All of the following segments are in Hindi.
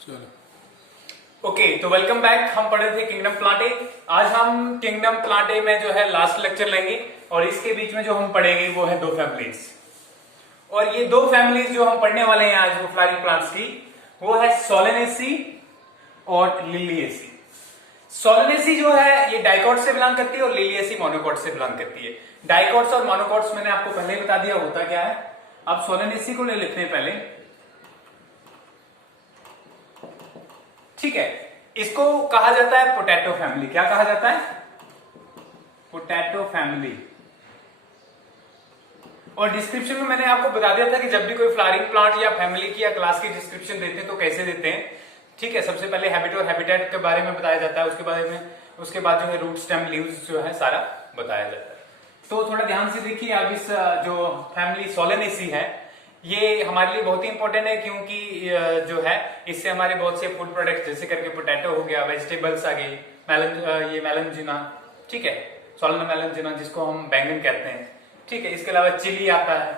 चलो ओके, तो वेलकम बैक। हम पढ़ रहे थे किंगडम प्लांटे। आज हम किंगडम प्लांटे में जो है लास्ट लेक्चर लेंगे और इसके बीच में जो हम पढ़ेंगे वो है दो फैमिलीज। और ये दो फैमिलीज जो हम पढ़ने वाले हैं आज वो फ्लावरिंग प्लांट्स की, वो है सोलेनेसी और लिलिएसी। सोलेनेसी जो है ये डाइकॉट्स से बिलोंग करती है और लिलिएसी मोनोकॉट्स से बिलोंग करती है। डाइकॉट्स और मोनोकॉट्स मैंने आपको पहले ही बता दिया होता क्या है। अब सोलेनेसी को ले लेते हैं पहले, ठीक है। इसको कहा जाता है पोटैटो फैमिली। क्या कहा जाता है? Potato family. और डिस्क्रिप्शन में मैंने आपको बता दिया था कि जब भी कोई फ्लावरिंग प्लांट या फैमिली की या क्लास की डिस्क्रिप्शन देते हैं तो कैसे देते हैं, ठीक है। सबसे पहले हैबिट और हैबिटेट के बारे में बताया जाता है, उसके बाद जो है रूट स्टेम लीव्स जो है सारा बताया जाता है। तो थोड़ा ध्यान से देखिए। अब इस जो फैमिली सोलेनेसी है ये हमारे लिए बहुत ही इंपॉर्टेंट है, क्योंकि जो है इससे हमारे बहुत से फूड प्रोडक्ट्स जैसे करके पोटैटो हो गया, वेजिटेबल्स आ गई, ये मेलनजिना, ठीक है, सोलेना मेलनजिना जिसको हम बैंगन कहते हैं, ठीक है। इसके अलावा चिली आता है,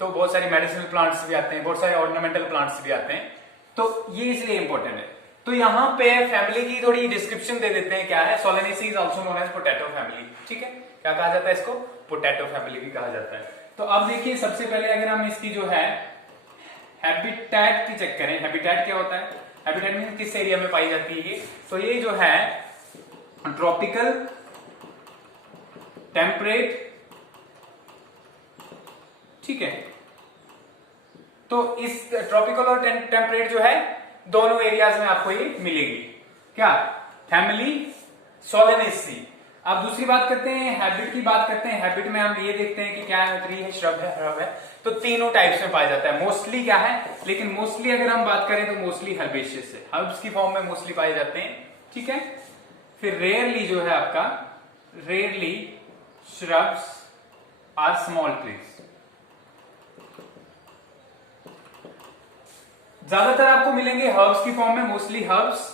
तो बहुत सारी मेडिसिनल प्लांट्स भी आते हैं, बहुत सारे ऑर्नामेंटल प्लांट्स भी आते हैं, तो ये इसलिए इंपॉर्टेंट है। तो यहाँ पे फैमिली की थोड़ी डिस्क्रिप्शन दे देते हैं। क्या है? Solanaceae is also known as potato family, ठीक है। क्या कहा जाता है इसको? पोटैटो फैमिली भी कहा जाता है। तो अब देखिए, सबसे पहले अगर हम इसकी जो है हैबिटेट की चेक करें। हैबिटेट क्या होता है? हैबिटेट मीन किस एरिया में पाई जाती है ये। तो ये जो है ट्रॉपिकल, टेम्परेट, ठीक है। तो इस ट्रॉपिकल और टेम्परेट जो है दोनों एरियाज में आपको ये मिलेगी। क्या? Family Solanaceae. अब दूसरी बात करते हैं, हैबिट की बात करते हैं। हैबिट में हम ये देखते हैं कि क्या है, ट्री है, श्रब है, हर्ब है, तो तीनों टाइप्स में पाया जाता है। मोस्टली क्या है, लेकिन मोस्टली अगर हम बात करें तो मोस्टली हर्बेशियस है, हर्ब्स की फॉर्म में मोस्टली पाए जाते हैं, ठीक है। फिर रेयरली जो है आपका, rarely shrubs are small trees. ज्यादातर आपको मिलेंगे हर्ब्स की फॉर्म में, मोस्टली हर्ब्स,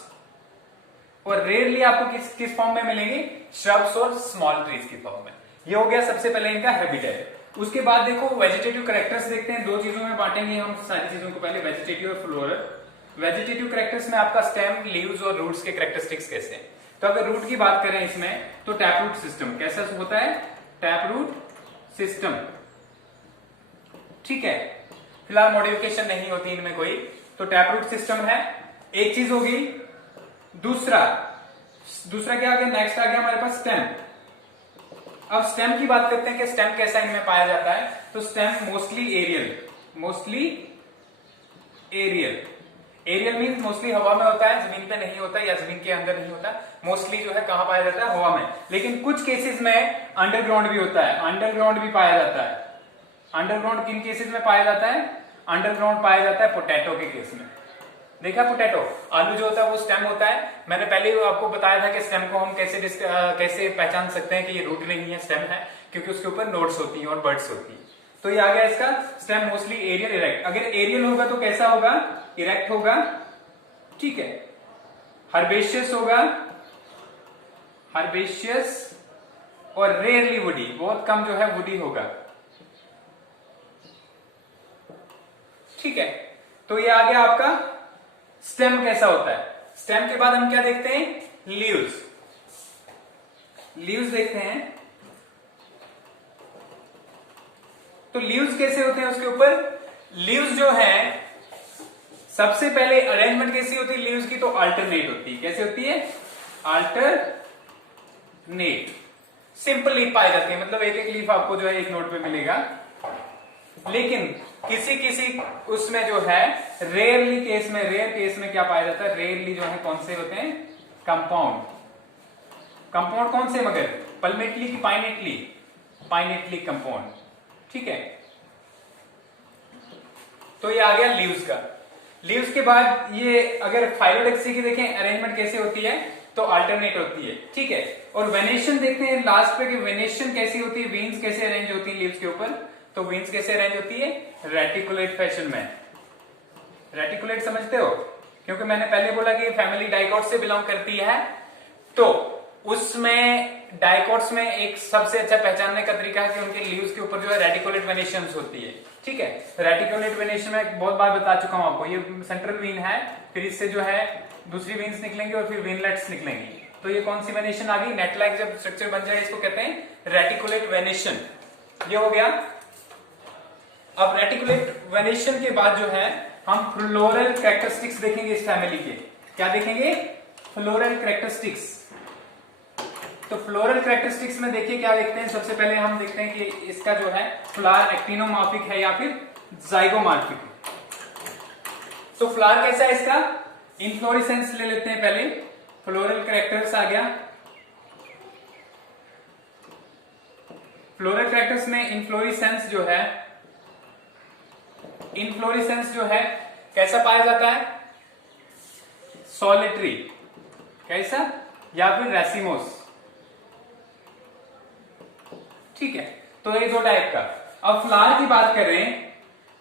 और रेयरली आपको किस फॉर्म में मिलेंगे? श्रब्स और स्मॉल ट्रीज की फॉर्म में। ये हो गया सबसे पहले इनका हैबिटेट। उसके बाद देखो वेजिटेटिव कैरेक्टर्स देखते हैं। दो चीजों में बांटेंगे हम सारी चीजों को, पहले वेजिटेटिव और फ्लोरल। वेजिटेटिव कैरेक्टर्स में आपका स्टेम, लीव्स और रूट्स के कैरेक्टरिस्टिक्स कैसे हैं। तो अगर रूट की बात करें इसमें, तो टैप रूट सिस्टम कैसा होता है? टैप रूट सिस्टम, ठीक है। फिलहाल मॉडिफिकेशन नहीं होती इनमें कोई, तो टैप रूट सिस्टम है, एक चीज होगी। दूसरा क्या आ गया? नेक्स्ट आ गया हमारे पास स्टेम। अब स्टेम की बात करते हैं कि स्टेम कैसा इनमें पाया जाता है। तो stem mostly aerial, mostly aerial. Aerial mean mostly हवा में होता है, जमीन पे नहीं होता या जमीन के अंदर नहीं होता। मोस्टली जो है कहां पाया जाता है? हवा में। लेकिन कुछ केसेस में अंडरग्राउंड भी होता है, अंडरग्राउंड भी पाया जाता है। अंडरग्राउंड किन केसेस में पाया जाता है? अंडरग्राउंड पाया जाता है पोटैटो के केस में। देखा पोटैटो, आलू जो होता है वो स्टेम होता है। मैंने पहले ही आपको बताया था कि स्टेम को हम कैसे पहचान सकते हैं कि ये रूट नहीं है, स्टेम है, क्योंकि उसके ऊपर नोड्स होती हैं और बर्ड्स होती हैं। तो ये आ गया इसका स्टेम मोस्टली एरियल, इरेक्ट। अगर एरियल होगा तो कैसा होगा? इरेक्ट होगा, ठीक है। हर्बेशियस होगा, हर्बेशियस, और रेयरली वुडी, बहुत कम जो है वुडी होगा, ठीक है। तो ये आ गया आपका स्टेम कैसा होता है। स्टेम के बाद हम क्या देखते हैं? लीव्स। लीव्स देखते हैं। तो लीव्स कैसे होते हैं उसके ऊपर? लीव्स जो है सबसे पहले अरेंजमेंट कैसी होती है लीव्स की? तो अल्टरनेट होती है। कैसे होती है? अल्टरनेट। सिंपल लीफ पाई जाती है, मतलब एक एक लीफ आपको जो है एक नोट पे मिलेगा। लेकिन किसी उसमें जो है रेयरली केस में, रेयर केस में क्या पाया जाता है? रेयरली जो है कौन से होते हैं? कंपाउंड। कंपाउंड कौन से? मगर पल्मेटली की पाइनेटली? पाइनेटली कंपाउंड, ठीक है। तो ये आ गया लीव्स का। लीव्स के बाद ये अगर फाइलोडेक्सी की देखें अरेंजमेंट कैसे होती है, तो अल्टरनेट होती है, ठीक है। और वेनेशन देखते हैं लास्ट पे कि वेनेशन कैसी होती है, वीन्स कैसे अरेंज होती है लीव्स के ऊपर। तो वीन्स कैसे अरेंज होती है? रेटिकुलेट फैशन में। रेटिकुलेट समझते हो? क्योंकि मैंने पहले बोला कि फैमिली डाइकॉट से बिलोंग करती है, तो उसमें डाइकोट्स में एक सबसे अच्छा पहचानने का तरीका है कि उनके लीव्स के ऊपर जो है रेटिकुलेट वेनेशंस होती है। ठीक है, रेटिकुलेट वेनेशन में बहुत बार बता चुका हूं आपको, ये सेंट्रल वीन है, फिर इससे जो है दूसरी वीन्स निकलेंगी और फिर वीनलेट्स निकलेंगी। तो ये कौन सी वेनेशन आ गई, नेट लाइक जब स्ट्रक्चर बन जाए इसको कहते हैं रेटिकुलेट वेनेशन। ये हो गया। अब रेटिकुलेट वेनेशन के बाद जो है हम फ्लोरल कैरेक्टरिस्टिक्स देखेंगे इस फैमिली के। क्या देखेंगे, फ्लोरल कैरेक्टरिस्टिक्स। तो फ्लोरल कैरेक्टरिस्टिक्स में देखिए क्या देखते हैं, सबसे पहले हम देखते हैं कि इसका जो है फ्लावर एक्टिनोमॉर्फिक है या फिर जाइगोमॉर्फिक है। तो फ्लावर कैसा है इसका, इनफ्लोरेसेंस ले लेते हैं पहले। फ्लोरल कैरेक्टर्स आ गया। फ्लोरल कैरेक्टर्स में इनफ्लोरेसेंस जो है कैसा पाया जाता है, सॉलिटरी, कैसा, या फिर रेसिमोस। ठीक है, तो ये दो टाइप का। अब फ्लावर की बात कर रहे हैं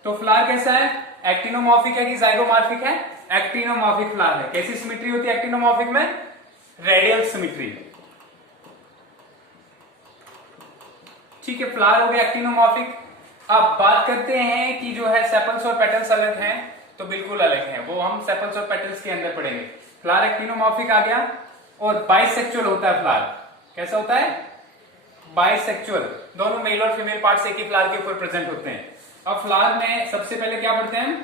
तो फ्लावर कैसा है, एक्टिनोमॉर्फिक है कि जाइगोमॉर्फिक है, एक्टिनोमॉर्फिक फ्लावर है। कैसी सिमेट्री होती है एक्टिनोमॉर्फिक में, रेडियल सिमेट्री। ठीक है, फ्लावर हो गया एक्टिनोमॉर्फिक। अब बात करते हैं कि जो है सेपल्स और पेटल्स अलग हैं, तो बिल्कुल अलग हैं, वो हम सेपल्स और पेटल्स के अंदर पढ़ेंगे। फ्लावर एक्टिनोमॉर्फिक आ गया और बाइसेक्चुअल होता है फ्लावर। कैसा होता है, बाइसेक्चुअल, दोनों मेल और फीमेल पार्ट्स एक ही फ्लावर के ऊपर प्रेजेंट होते हैं। अब फ्लावर में सबसे पहले क्या पढ़ते हैं,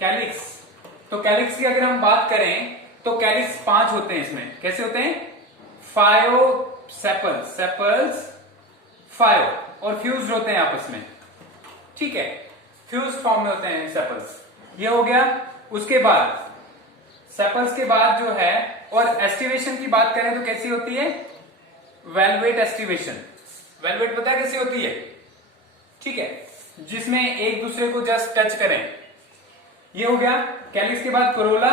कैलिक्स। तो कैलिक्स की अगर हम बात करें तो कैलिक्स 5 होते हैं इसमें। कैसे होते हैं, 5 सेपल्स 5 और फ्यूज होते हैं आपस में। ठीक है, फ्यूज फॉर्म में होते हैं सेपल्स। ये हो गया। उसके बाद सेपल्स के बाद जो है, और एस्टिवेशन की बात करें तो कैसी होती है, वेलवेट एस्टिवेशन। वेलवेट पता है कैसी होती है, ठीक है, जिसमें एक दूसरे को जस्ट टच करें। ये हो गया। कैलिक्स के बाद करोला।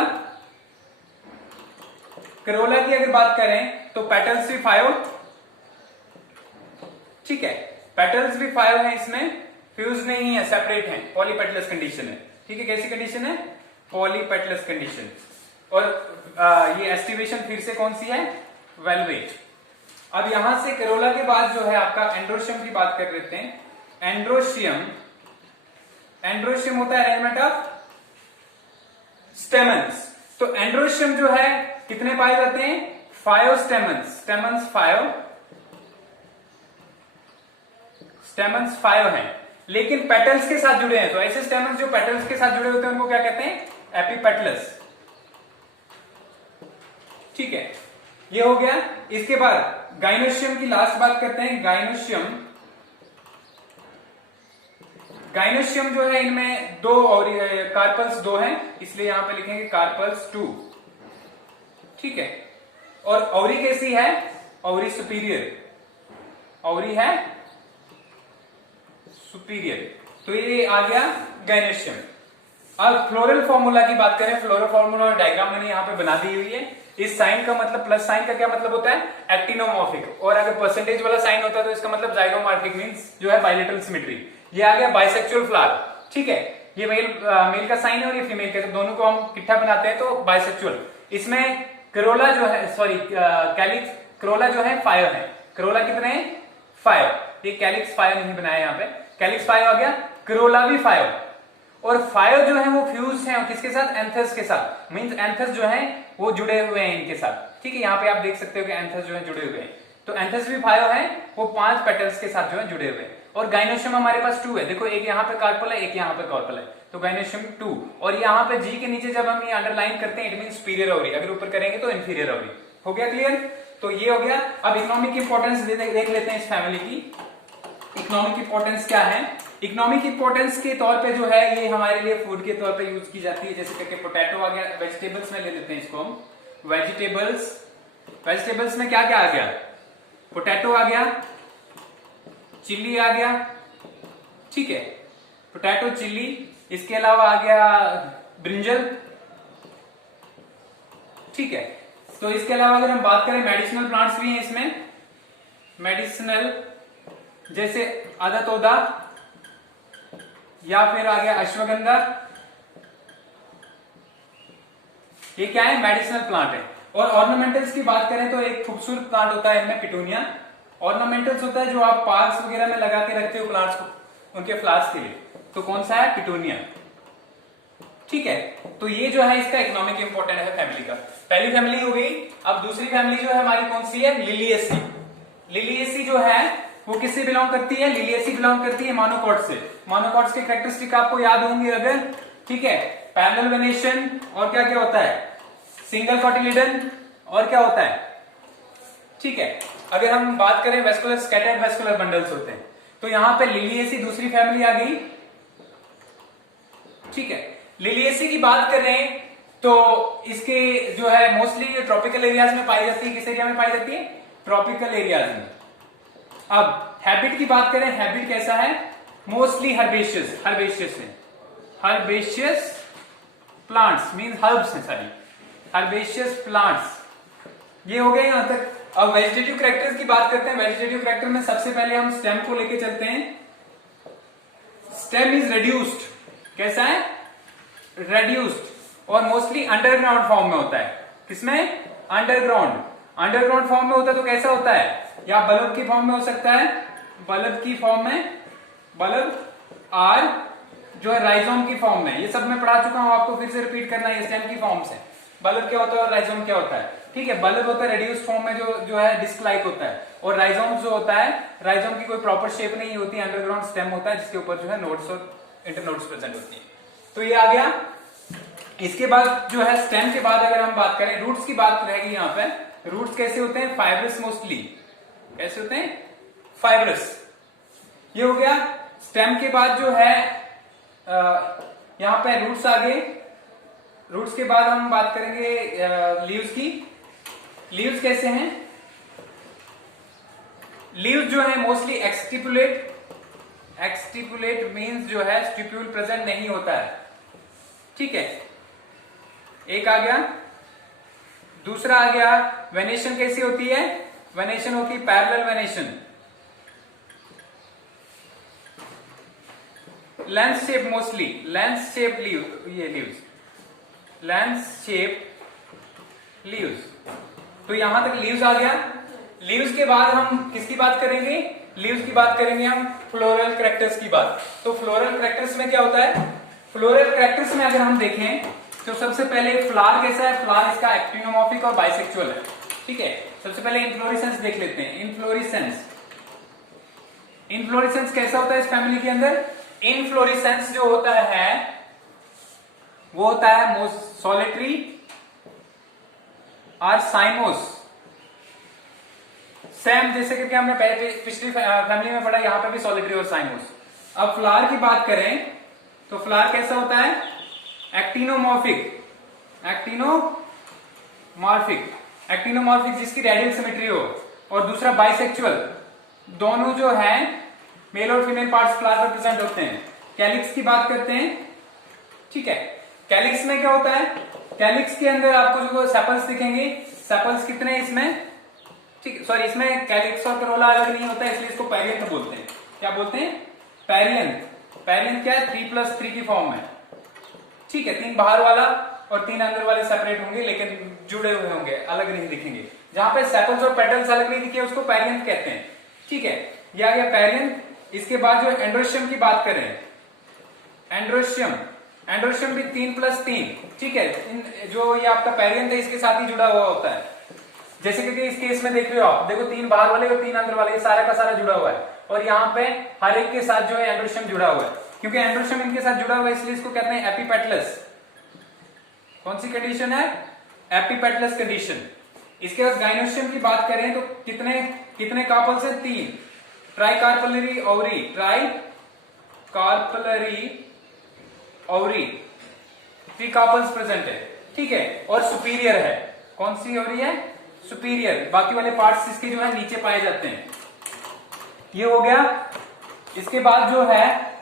करोला की अगर बात करें तो पेटल्स भी 5, ठीक है, पेटल्स भी 5 है, इसमें फ्यूज नहीं है, सेपरेट है, पॉलीपेटलस कंडीशन है। ठीक है, कैसी कंडीशन है, पॉलीपेटलस कंडीशन। और ये एस्टिवेशन फिर से कौन सी है, वेलवेट। अब यहां से करोला के बाद जो है आपका एंड्रोशियम की बात कर लेते हैं। एंड्रोशियम होता है अरेंजमेंट ऑफ स्टेमन्स। तो एंड्रोशियम जो है कितने पाए जाते हैं, 5 स्टेमन्स 5 हैं, लेकिन पेटल्स के साथ जुड़े हैं। तो ऐसे स्टेमन्स जो पेटल्स के साथ जुड़े होते हैं उनको क्या कहते हैं, एपिपेटलस। ठीक है, ये हो गया। इसके बाद गाइनोशियम की लास्ट बात करते हैं। गाइनोशियम जो है इनमें 2 और कार्पल्स 2 हैं, इसलिए यहां पे लिखेंगे कार्पल्स 2। ठीक है, और औरी कैसी है, औरी सुपीरियर, औरी है सुपीरियर। तो ये आ गया गाइनोशियम। अब फ्लोरल फॉर्मूला की बात करें, फ्लोरल फॉर्मूला और डायग्राम मैंने यहां पे बना दी हुई है। इस साइन का मतलब, प्लस साइन का क्या मतलब होता है, एक्टिनोमॉर्फिक, और अगर परसेंटेज वाला साइन होता है तो इसका मतलब जाइगोमॉर्फिक, मींस जो है बाइलेटरल सिमेट्री। ये आ गया बाइसेक्सुअल फ्लावर। ठीक है, ये मेल का साइन है और ये फीमेल का, तो दोनों को हम इकट्ठा बनाते हैं तो बाइसेक्सुअल। इसमें करोला जो है, सॉरी कैलिक्स, करोला जो है 5 है। करोला कितने हैं, 5। ये कैलिक्स 5 नहीं बनाया यहाँ पे, कैलिक्स 5 आ गया, करोला भी 5। और 5 जो है वो फ्यूज है किसके साथ, एंथस के साथ। मींस एंथस जो है वो जुड़े हुए हैं इनके साथ। ठीक है, यहाँ पे आप देख सकते हो कि एंथस जो है जुड़े हुए हैं। तो एंथस भी 5 है, वो 5 पेटल्स के साथ जो है जुड़े हुए हैं। और गाइनोशियम हमारे पास 2 है, देखो एक यहाँ पे कार्पल है, एक यहाँ पे कार्पल है, तो गाइनोशियम 2। और यहाँ पे जी के नीचे जब हम ये अंडरलाइन करते हैं, इट मीन सुपीरियर ओवरी, अगर ऊपर करेंगे तो इंफीरियर ओवरी। हो गया क्लियर, तो ये हो गया। अब इकोनॉमिक इंपॉर्टेंस देख लेते हैं इस फैमिली की। इकोनॉमिक इंपॉर्टेंस क्या है, इकोनॉमिक इंपॉर्टेंस के तौर पे जो है ये हमारे लिए फूड के तौर पे यूज की जाती है। जैसे करके पोटैटो आ गया, वेजिटेबल्स में ले लेते हैं इसको हम, वेजिटेबल्स में क्या क्या आ गया, पोटैटो आ गया, चिल्ली आ गया। ठीक है, पोटैटो, चिल्ली, इसके अलावा आ गया ब्रिंजल। ठीक है, तो इसके अलावा अगर हम बात करें, मेडिसिनल प्लांट्स भी हैं इसमें, मेडिसिनल जैसे आदतोदा, या फिर आ गया अश्वगंधा। ये क्या है, मेडिसिनल प्लांट है। और ऑर्नामेंटल्स की बात करें तो एक खूबसूरत प्लांट होता है इनमें पिटूनिया। ऑर्नामेंटल्स होता है जो आप पार्क्स वगैरह में लगा के रखते हो प्लांट्स को उनके फ्लावर्स के लिए, तो कौन सा है? पिटूनिया। ठीक है, तो ये जो है इसका इकोनॉमिक इंपोर्टेंट है फैमिली का। पहली फैमिली हो गई। अब दूसरी फैमिली जो है हमारी कौन सी है? लिलिएसी। लिलिएसी जो है वो किससे बिलोंग करती है? लिलिएसी बिलोंग करती है मोनोकॉट्स से। मोनोकॉट्स के कैरेक्टरिस्टिक आपको याद होंगे अगर, ठीक है, पैरेलल वेनेशन, और क्या क्या होता है? सिंगल कॉटिलिडन, और क्या होता है? ठीक है, अगर हम बात करें वेस्कुलर, स्कैटर्ड वेस्कुलर बंडल्स होते हैं, तो यहां पे लिलिएसी दूसरी फैमिली आ गई। ठीक है, लिलिएसी की बात करें तो इसके जो है मोस्टली ट्रॉपिकल एरियाज में पाई जाती है। किस एरिया में पाई जाती है? ट्रॉपिकल एरियाज में। अब हैबिट की बात करें, हैबिट कैसा है? मोस्टली हर्बेशियस, हर्बेशियस है। हर्बेशियस प्लांट्स मीन हर्ब्स है सारी, हर्बेशियस प्लांट्स। ये हो गए यहां तक। अब वेजिटेटिव कैरेक्टर्स की बात करते हैं। वेजिटेटिव कैरेक्टर में सबसे पहले हम स्टेम को लेके चलते हैं। Stem is reduced. कैसा है? रेड्यूस्ड, और मोस्टली अंडरग्राउंड फॉर्म में होता है। किसमें? अंडरग्राउंड। अंडरग्राउंड फॉर्म में होता है तो कैसा होता है? या बल्ब की फॉर्म में हो सकता है, बल्ब की फॉर्म में, बल्ब, आर जो है राइजोम की फॉर्म में। ये सब मैं पढ़ा चुका हूं, आपको फिर से रिपीट करना है। स्टेम की फॉर्म से बल्ब क्या होता है और राइजोम क्या होता है। ठीक है, बल्ब होता है रेड्यूस फॉर्म में जो है डिस्क लाइक होता है, और राइजोम जो होता है, राइजोम की कोई प्रॉपर शेप नहीं होती, अंडरग्राउंड स्टेम होता है जिसके ऊपर जो है नोड्स और इंटरनोड्स प्रेजेंट होती है। तो ये आ गया। इसके बाद जो है स्टेम के बाद अगर हम बात करें, रूट्स की बात रहेगी यहाँ पे। रूट्स कैसे होते हैं? Fibrous mostly. कैसे होते हैं? फाइब्रस। ये हो गया। स्टेम के बाद जो है यहां पे रूट्स आ गए। रूट्स के बाद हम बात करेंगे लीव्स की। लीव्स कैसे हैं? लीव्स जो है मोस्टली एक्सटिपुलेट। एक्सटिपुलेट मींस जो है स्टिप्यूल प्रेजेंट नहीं होता है। ठीक है, एक आ गया। दूसरा आ गया, वेनेशन कैसी होती है? वेनेशन होती है parallel venation. Lens shape mostly, lens shape leave, ये लीव्स, लेंस शेप लीव्स। तो यहां तक लीव्स आ गया। लीव्स के बाद हम किसकी बात करेंगे? लीव्स की बात करेंगे हम फ्लोरल कैरेक्टर्स की बात। तो फ्लोरल कैरेक्टर्स में क्या होता है? फ्लोरल कैरेक्टर्स में अगर हम देखें तो सबसे पहले फ्लावर कैसा है? फ्लावर इसका एक्टिनोमॉर्फिक और बाइसेक्सुअल है। ठीक है, सबसे पहले इन्फ्लोरेसेंस देख लेते हैं। इन्फ्लोरेसेंस, इन्फ्लोरेसेंस कैसा होता है इस फैमिली के अंदर? इन्फ्लोरेसेंस जो होता है वो होता है मोस्ट सॉलिटरी और साइमोस। सेम जैसे कि हमने पिछली फैमिली में पढ़ा, यहां पे भी सॉलिटरी और साइमोस। अब फ्लावर की बात करें तो फ्लावर कैसा होता है? एक्टिनोमॉर्फिक। एक्टिनोमॉर्फिक, एक्टिनोमॉर्फिक जिसकी रेडियल सिमेट्री हो, और दूसरा बाइसेक्सुअल। दोनों जो है मेल और फीमेल पार्ट्स फ्लावर पर प्रेजेंट होते हैं। कैलिक्स की बात करते हैं। ठीक है, कैलिक्स में क्या होता है? कैलिक्स के अंदर आपको जो सेपल्स दिखेंगे, सेपल्स कितने इसमें? ठीक, सॉरी, इसमें कैलिक्स और करोला अलग नहीं होता है, इसलिए इसको पैरियंथ बोलते हैं। क्या बोलते हैं? पैरियंथ। पैरियंथ क्या है? 3+3 की फॉर्म में। ठीक है, 3 बाहर वाला और 3 अंदर वाले सेपरेट होंगे, लेकिन जुड़े हुए होंगे, अलग नहीं दिखेंगे। जहां पे सेपल्स और पेटल्स अलग नहीं दिखे उसको पैरियंथ कहते हैं। ठीक है, ये आ गया पैरियंथ। इसके बाद जो एंड्रोशियम की बात करें, एंड्रोशियम, एंड्रोशियम भी 3+3। ठीक है, जो ये आपका पैरियंथ है इसके साथ ही जुड़ा हुआ होता है। जैसे कि इस केस में देख रहे हो आप, देखो 3 बाहर वाले और 3 अंदर वाले, ये सारा का सारा जुड़ा हुआ है, और यहाँ पे हर एक के साथ जो है एंड्रोशियम जुड़ा हुआ है। क्योंकि एंड्रोशियम इनके साथ जुड़ा हुआ है इसलिए इसको कहते हैं एपिपेटलस। कौन सी कंडीशन है? Epipetalous condition. इसके बाद गाइनोशियम की बात करें तो कितने कितने कार्पल्स हैं? 3। Tricarpellary ovary, tricarpellary ovary, 3 carpels present है। ठीक है, और सुपीरियर है। कौन सी ओवरी है? सुपीरियर। बाकी वाले पार्ट्स इसके जो है नीचे पाए जाते हैं। ये हो गया। इसके बाद जो है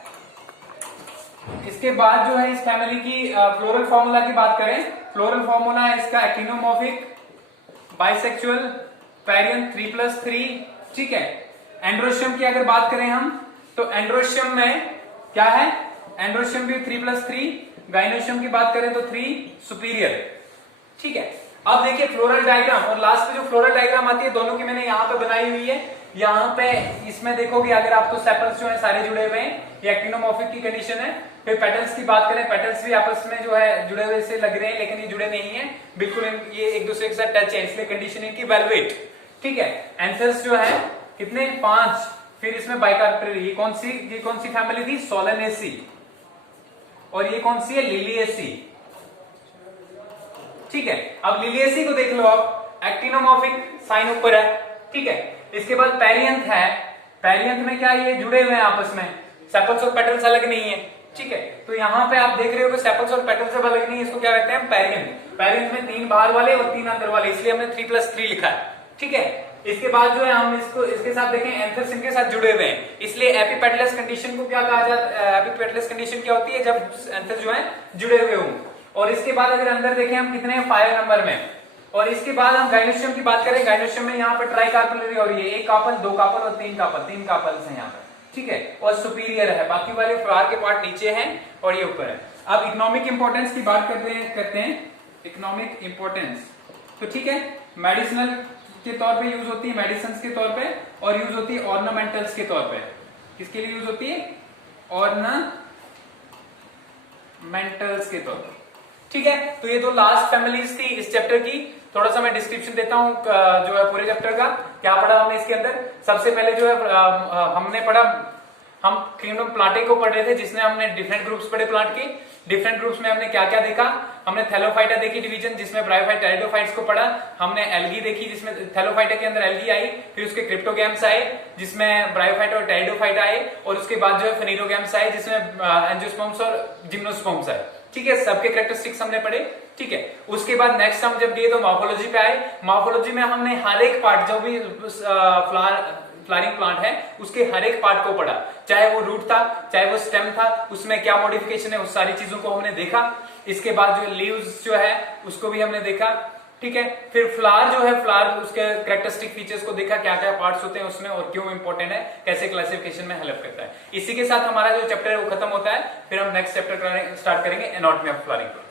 इस फैमिली की फ्लोरल फॉर्मूला की बात करें, फ्लोरल फॉर्मूला है इसका एक्टिनोमॉर्फिक, बाइसेक्सुअल, पैरियंथ 3+3। ठीक है, एंड्रोशियम की अगर बात करें हम तो एंड्रोशियम में क्या है? एंड्रोशियम भी 3+3। गाइनोशियम की बात करें तो 3 सुपीरियर। ठीक है, अब देखिए फ्लोरल डायग्राम और लास्ट में जो फ्लोरल डायग्राम आती है दोनों की मैंने यहाँ पे बनाई हुई है। यहाँ पे इसमें देखोगे अगर आप तो सेपल्स जो है सारे जुड़े हुए हैं, ये एक्टिनोमॉर्फिक की कंडीशन है। फिर पेटल्स की बात करें, पेटल्स भी आपस में जो है जुड़े हुए से लग रहे हैं लेकिन ये जुड़े नहीं है बिल्कुल, ये एक दूसरे के साथ टच है, इसलिए कंडीशन इनकी वेलवेट। ठीक है, एंथर्स जो है कितने 5। फिर इसमें बाइकार्पेल, ये कौन सी फैमिली थी, सोलेनेसी। और ये कौन सी है, लिलिएसी। ठीक है, अब लिलिएसी को देख लो आप, एक्टिनोमॉर्फिक साइन ऊपर है। ठीक है, इसके बाद पेरियंथ है, पेरियंथ में क्या ये जुड़े हुए हैं आपस में, सेपल्स और पेटल्स अलग नहीं है। ठीक है, तो यहाँ पे आप देख रहे हो कि सेपल्स और पेटल्स सब अलग नहीं है, इसको क्या कहते हैं, पेरियंथ। पेरियंथ में 3 बाहर वाले और 3 अंदर वाले, इसलिए हमने 3+3 लिखा है। ठीक है, इसके बाद जो है हम इसको इसके साथ देखें, एंथर्स इनके साथ जुड़े हुए हैं, इसलिए एपिपेटलस कंडीशन को क्या कहा जाता है, एपिपेटलस कंडीशन क्या होती है, जब एंथर्स जो है जुड़े हुए हों। और इसके बाद अगर अंदर देखें हम कितने हैं, 5 नंबर में। और इसके बाद हम गाइनोस्टियम की बात करें, गाइनोस्टियम में यहाँ पर ट्राई कार्पेलरी हो रही है, 1 कार्पल 2 कार्पल और 3 कार्पल, 3 कार्पल्स हैं यहाँ पर। ठीक है, और सुपीरियर है, बाकी वाले फ्लावर के पार्ट नीचे हैं और ये ऊपर है। अब इकोनॉमिक इंपोर्टेंस की बात करते हैं, इकोनॉमिक इंपोर्टेंस। तो ठीक है, मेडिसिनल के तौर पे यूज होती है, मेडिसिन के तौर पे, और यूज होती है ऑर्नामेंटल्स के तौर पे। किसके लिए यूज होती है, ऑर्नामेंटल्स के तौर पे। ठीक है, तो ये 2 लास्ट फैमिलीज थी इस चैप्टर की। थोड़ा सा मैं डिस्क्रिप्शन देता हूं जो है पूरे चैप्टर का, क्या पढ़ा हमने इसके अंदर। सबसे पहले जो है हमने पढ़ा, हम किंगडम प्लांटे को पढ़ रहे थे, जिसमें हमने डिफरेंट ग्रुप्स पढ़े प्लांट के। डिफरेंट ग्रुप्स में हमने क्या क्या देखा, हमने थैलोफाइटा देखी डिवीजन, जिसमें ब्रायोफाइट टेरिडोफाइट्स को पढ़ा। हमने एल्गी देखी, जिसमें थैलोफाइटा के अंदर एल्गी आई। फिर उसके क्रिप्टोगैम्स आए, जिसमें ब्रायोफाइट और टेरिडोफाइटा आए। और उसके बाद जो है फेनिलोगैम्स आए, जिसमें एंजियोस्पर्म्स और जिम्नोस्पर्म्स आए। ठीक है, सबके कैरेक्टरिस्टिक्स हमने पढ़े। ठीक है, उसके बाद नेक्स्ट हम जब गए तो मॉर्फोलॉजी पे आए। मॉर्फोलॉजी में हमने हर एक पार्ट, जो भी फ्लावरिंग प्लांट है, उसके हर एक पार्ट को पढ़ा, चाहे वो रूट था, चाहे वो स्टेम था, उसमें क्या मॉडिफिकेशन है, उस सारी चीजों को हमने देखा। इसके बाद जो लीव्स जो है उसको भी हमने देखा। ठीक है, फिर फ्लावर जो है, फ्लावर उसके कैरेक्टरिस्टिक फीचर्स को देखा, क्या क्या पार्ट्स होते हैं उसमें और क्यों इंपॉर्टेंट है, कैसे क्लासिफिकेशन में हेल्प करता है। इसी के साथ हमारा जो चैप्टर है वो खत्म होता है। फिर हम नेक्स्ट चैप्टर स्टार्ट करेंगे, एनाटॉमी ऑफ फ्लावरिंग प्लांट।